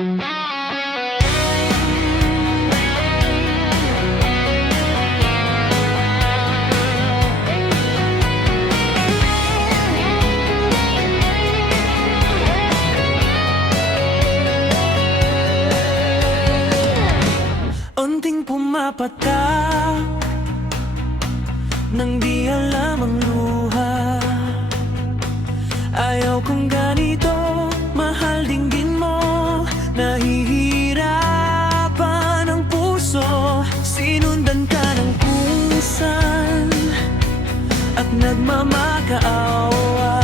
Unting pumapatak nang di alam ang luha. Ayaw kong ganito, mahal dinggin mo. Nahihirapan ang puso, sinundan ka ng kungsan at nagmamakaawa.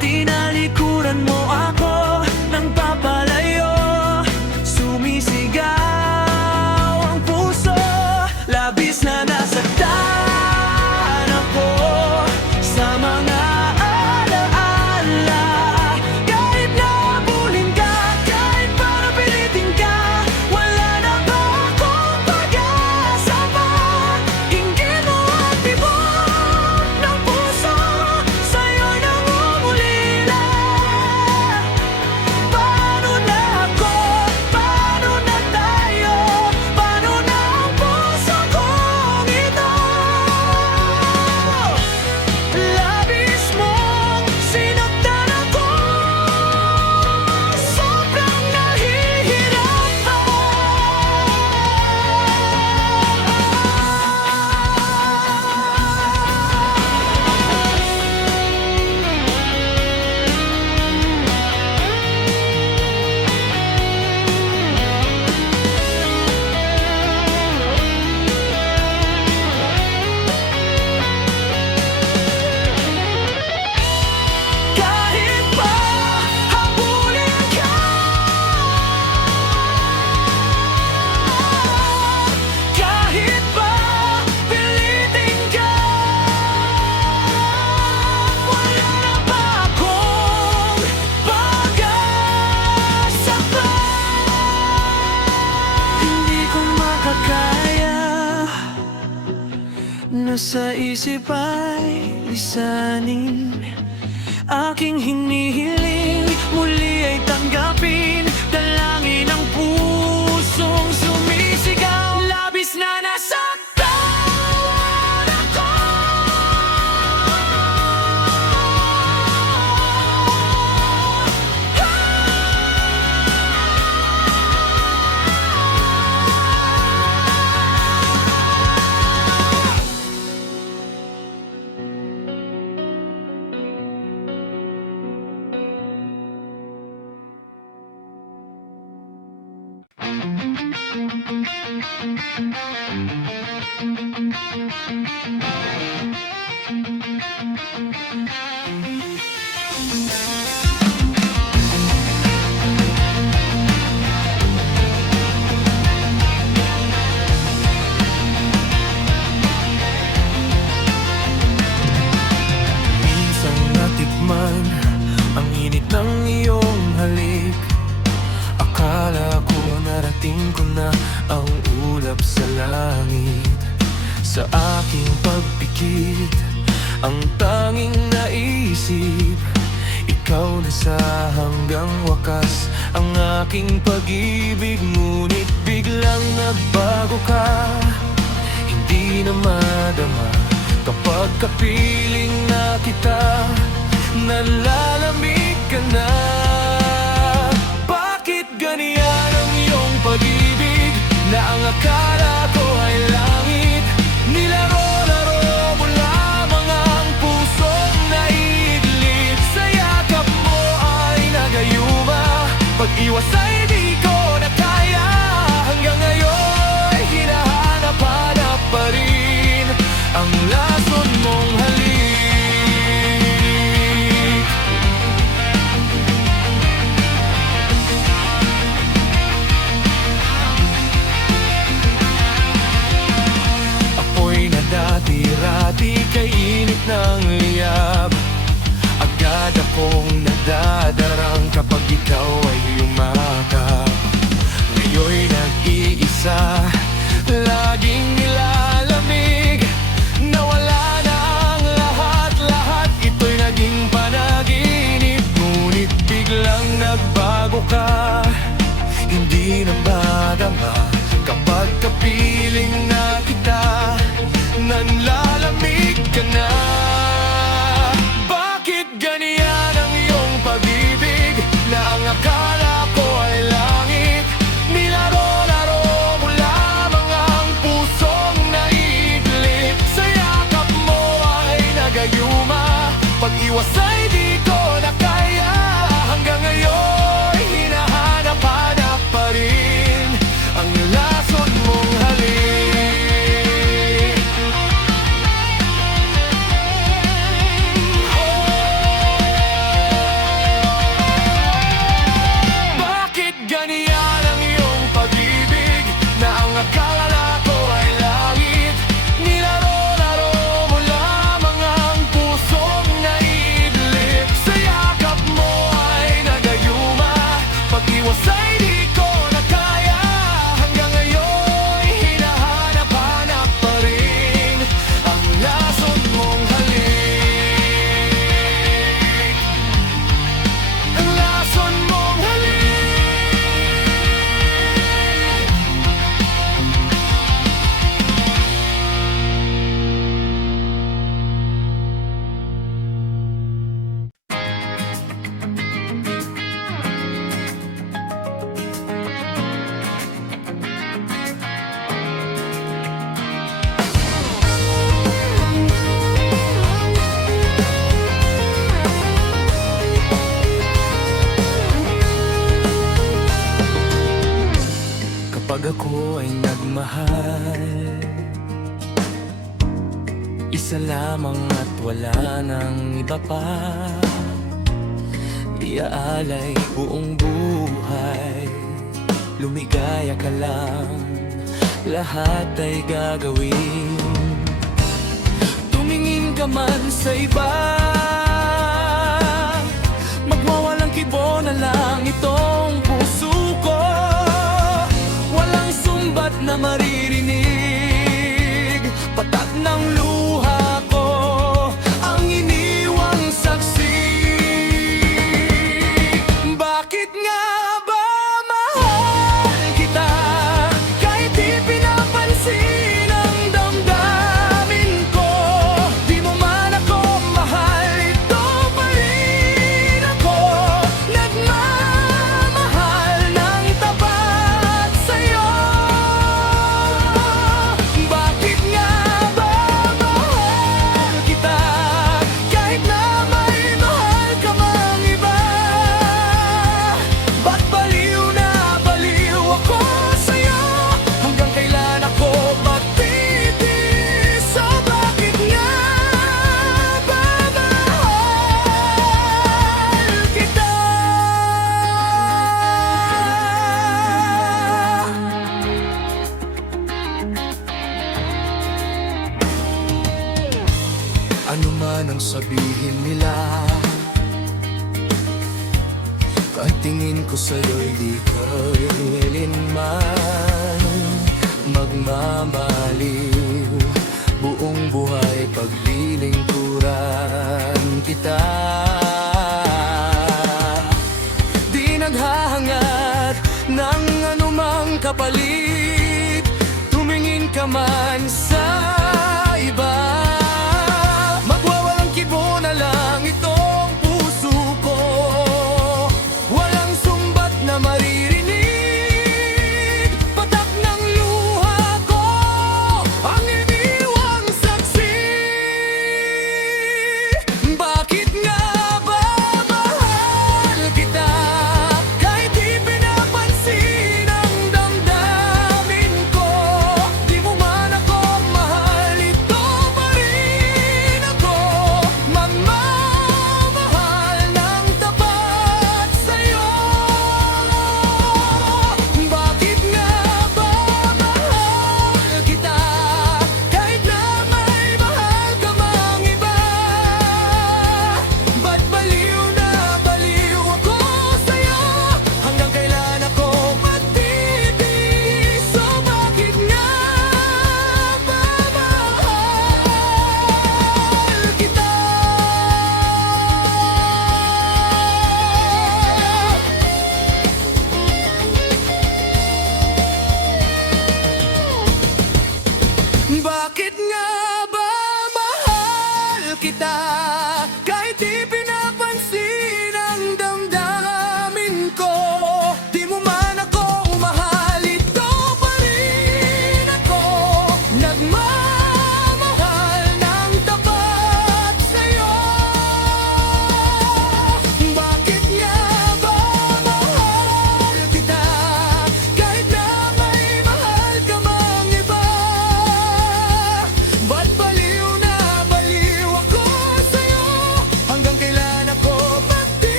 Tinalikuran mo ako nang papalayo, sumisigaw ang puso. Labis na nasaktan ako sa mga alaala. Kahit nabulin ka, kahit para pilitin ka, wala na ba akong pag-asa pa? Inggit mo at tibok ng puso, sa'yo'y nangungulila. Paano na ako? Paano na tayo? Paano na ang puso kong ito? Labis mong sinaktan ako, sobrang nahihirapan. Kahit pa habulin ka, kahit pa pilitin ka, wala na ba akong pag-asa pa? Hindi ko makakaya, nasa isip ay lisanin. Aking hinihiling, muli ay tanggapin. Dalangin ang pusong sumisigaw. Labis na nasaktan ako. Minsan natikman ang init ng iyong halik. Akala ko narating ko na ang ulap sa langit. Sa aking pagpikit, ang tanging naisip, ikaw na sa hanggang wakas ang aking pag-ibig. Ngunit biglang nagbago ka, hindi na madama. Kapag kapiling na kita, nalalamig ka na. Bakit ganyan ang iyong pag-ibig, na ang akala ko ay langit? Nilaro-laro mo lamang ang pusong naiidlip. Sa yakap mo ay nagayuma, pag-iwas ay di ko na kaya. Hanggang ngayon hinahanap-hanap pa rin ang lason mong halik. Apoy na dati-rati kay init ng liyab. Agad akong nadadarang kapag ikaw ay yumakas. hindi na madama kapag kapiling na kita, nanlalamig ka na. Bakit ganyan ang iyong pag-ibig na ang akala ko ay langit? Nilaro-laro mo lamang ang pusong naiidlip. Sa yakap mo ay nagayuma, pag-iwas ay di ko na kaya. Hanggang ngayon hinahanap-hanap pa rin ang lason mong halik. Bakit ganyan ang iyong pag-ibig na ang akala ko ay langit? Nilaro-laro mo lamang ang pusong naiidlip. Sa yakap mo ay nagayuma, pag-iwas ay di ko na kaya. Hanggang ngayon hinahanap-hanap pa rin ang lason mong halik. Ang lason mong halik. Kapag ako ay nagmahal, isa lamang at wala nang iba pa. Iaalay buong buhay, lumigaya ka lang, lahat ay gagawin. Tumingin ka man sa iba, magwawalang kibo na lang itong puso ko. Walang sumbat na maririnig, patak ng luha ko ang iniwang saksi. Bakit nga ba mahal kita kahit di pinapansin ang damdamin ko? Di mo man ako mahal, ito pa rin ako, nagmamahal ng tapat sa'yo. Bakit nga ba mahal kita kahit na may mahal ka mang iba? Ba't baliw na baliw ako sa'yo? Hanggang kailan ako magtitiis? So bakit nga ba mahal kita? Ano man ang sabihin nila, kahit tingin ko sa'yo'y di kailanman magmamaliw. Buong buhay paglilingkuran kita, di naghahangad ng anumang kapalit. Tumingin ka man sa iba, magwawalang kibo na lang itong puso ko. Walang sumbat na maririnig, patak ng luha ko ang iniwang saksi. Bakit nga ba mahal kita kahit di pinapansin ang damdamin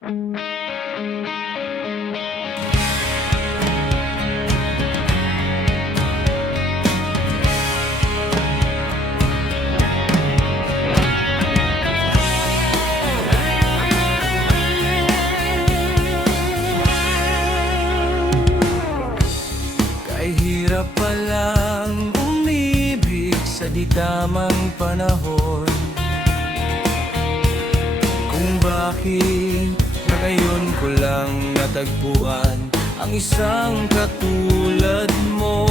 Kay hirap palang umibig sa di tamang panahon. Kung bakit ngayon ko lang natagpuan ang isang katulad mo.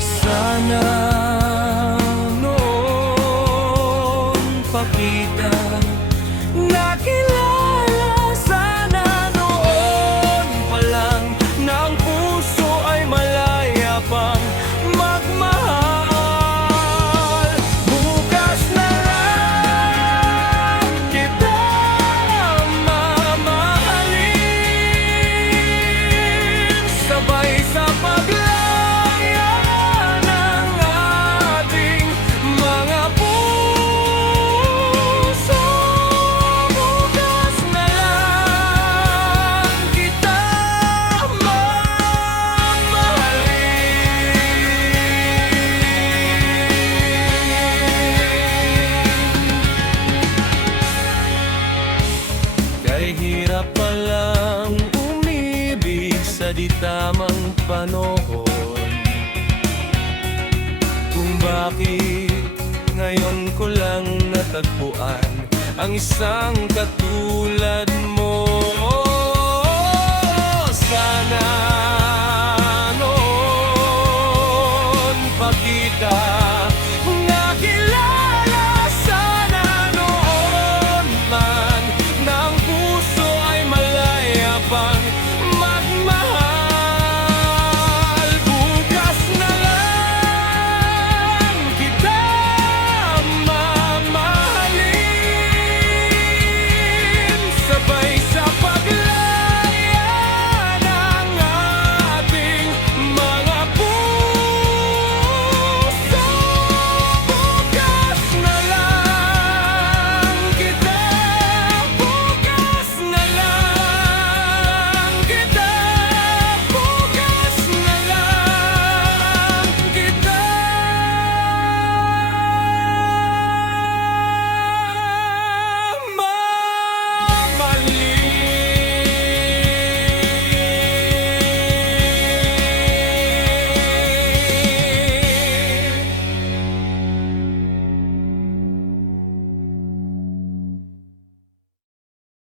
Sana noon pakita nakilala, sana noon pa lang na ang puso ay malaya pang magmahal. Bukas na lang kita mamahalin, sabay sa paglaya ng ating mga puso. Bukas na lang kita mamahalin. Kay hirap palang umibig sa di tamang panahon. Kung bakit ngayon ko lang natagpuan ang isang katulad mo. Sana